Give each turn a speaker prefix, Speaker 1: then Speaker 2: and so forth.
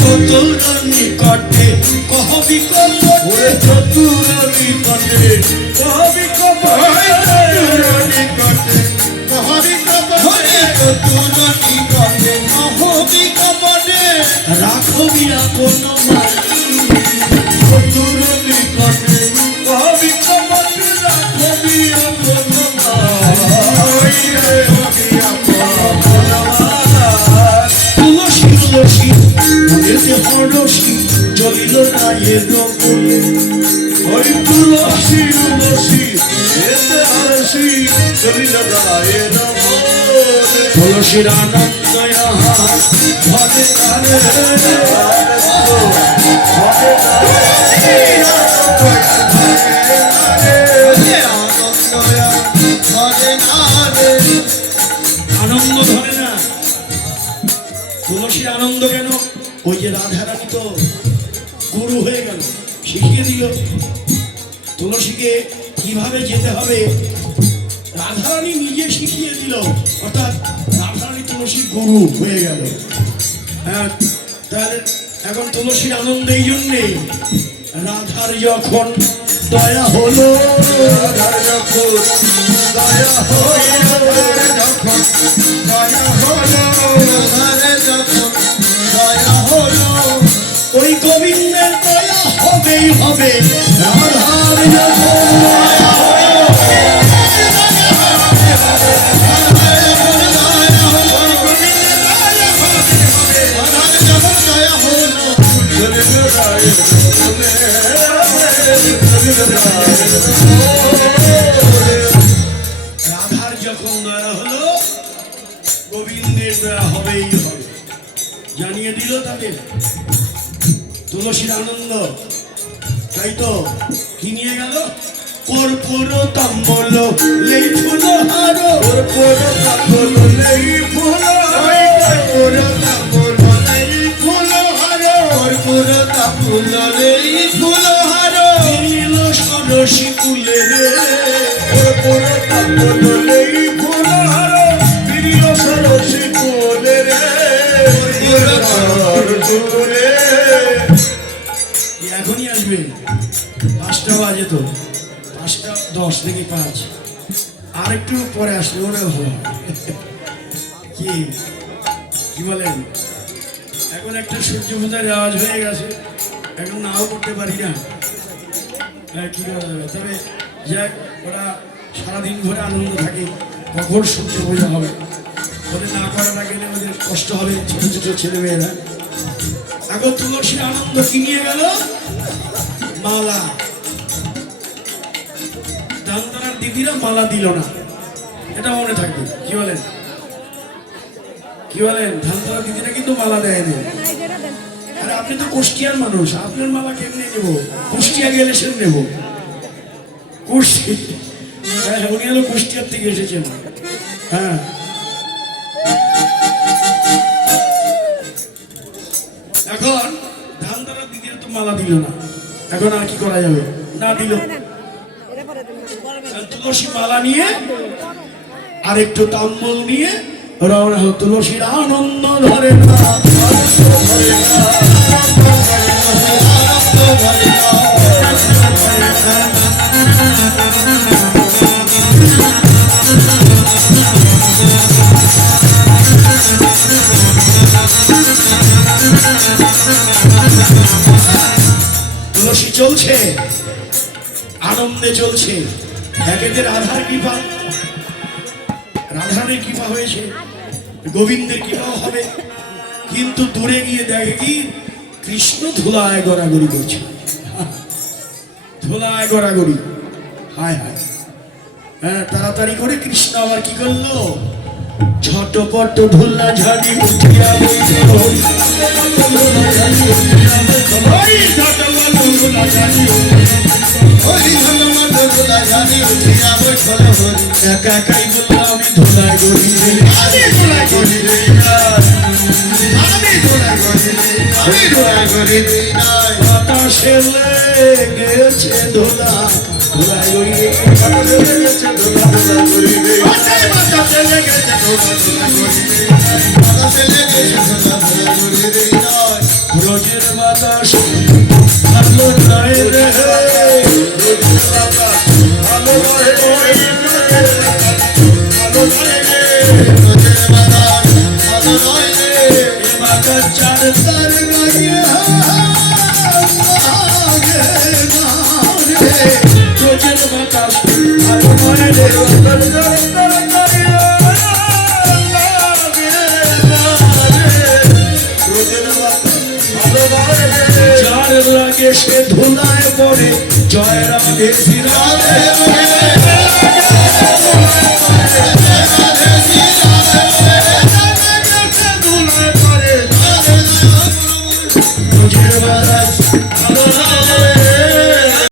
Speaker 1: চতুর নিকটে মনেতে হরসী চলিল না এ রকমে
Speaker 2: ওই তুলসী তুলসী এতে আলসী রায়ে নমনে
Speaker 1: তুলসীর আনন্দ। আহার ভজে কালে রাধারানী তো গুরু হয়ে গেল। শিখিয়ে দিল, তুলসীকে কীভাবে যেতে হবে? রাধারানী নিজে শিখিয়ে দিল, অর্থাৎ রাধারানী তুলসীর গুরু হয়ে গেল। হ্যাঁ তাহলে এখন তুলসীর আনন্দ এই জন্যে রাধার যখন দয়া হলো,
Speaker 2: রাধার যখন দয়া হইল যখন দয়া হলো
Speaker 1: হবে রাধার যখন দয়া হলো গোবিন্দের দয়া হবেই হবে। জানিয়ে দিল তাদের। তুলসীর আনন্দ। তাই তো কি নিয়ে গেল? কর্পূর তাম্বল লেই ফুল হারো।
Speaker 2: কর্পূর তাম্বল লেই ফুল কর্পূর তাম্বল লেই ফুল হারো। কর্পূর তাম্বল লেই ফুল হারো।
Speaker 1: নীল সরসী কুলে রে।
Speaker 2: কর্পূর তাম্বল লেই ফুল হারো। প্রিয় সরসী কোলে রে। কর্পূর কোলে
Speaker 1: এখনই আসবে। পাঁচটা বাজে তো। পাঁচটা দশ থেকে পাঁচ। আর একটু পরে আসলে ওরা হয়। কি কি বলেন? এখন একটা সূর্য পূজার রেওয়াজ হয়ে গেছে। এখন নাও করতে পারি না। হ্যাঁ, কি করা যাবে? তবে যাক ওরা সারাদিন ধরে আনন্দ থাকে। কখন সূর্য পূজা হবে? ওদের না করাটা গেলে ওদের কষ্ট হবে ছোট ছোট ছেলেমেয়েরা। এখন তুলসীর আনন্দ কি নিয়ে গেল? মালা। দান্তরার দিদিরা মালা দিল না। এটা মনে থাকবে। কি বলেন? কি বলেন? ধানতলার দিদিরা কিন্তু মালা দেয়নি। আর আপনি তো কুষ্টিয়ার মানুষ, আপনার মালা কেমনে নেব? কুষ্টিয়া গেলে সে নেব। হ্যাঁ উনি হলো কুষ্টিয়ার থেকে এসেছেন। হ্যাঁ। এখন ধানতলার দিদিরা তো মালা দিল না। এখন আর কি করা যাবে? না দিল। তুলসী মালা নিয়ে আর একটু তাম্বল নিয়ে রওনা হো তুলসীর আনন্দ ধরে তুলসী চলছে, আনন্দে চলছে। একেতে রাধার কৃপা রাধারের কৃপা হয়েছে, গোবিন্দের কৃপাও হবে। কিন্তু দূরে গিয়ে দেখে কি? কৃষ্ণ ধুলায় গড়াগড়ি করছে। ধুলায় গড়াগড়ি। হায় হায়। হ্যাঁ তাড়াতাড়ি করে কৃষ্ণ আবার কি করল? ঝটপট ধুলা ঝাড়ি উঠিয়া বইল গড়ি
Speaker 2: আমি দোলা করি করি করি
Speaker 1: বাতাসে লেগেছে ধুলা ধুলায় গড়ি
Speaker 2: বাতাসে লেগেছে দোলা দোলা করি বাতাসে বাতাসে লেগেছে দোলা দোলা করি করে
Speaker 1: রোজের বাতাস বাতাস সে ধুলায় পড়ে জয় রাধে শ্রী রাধে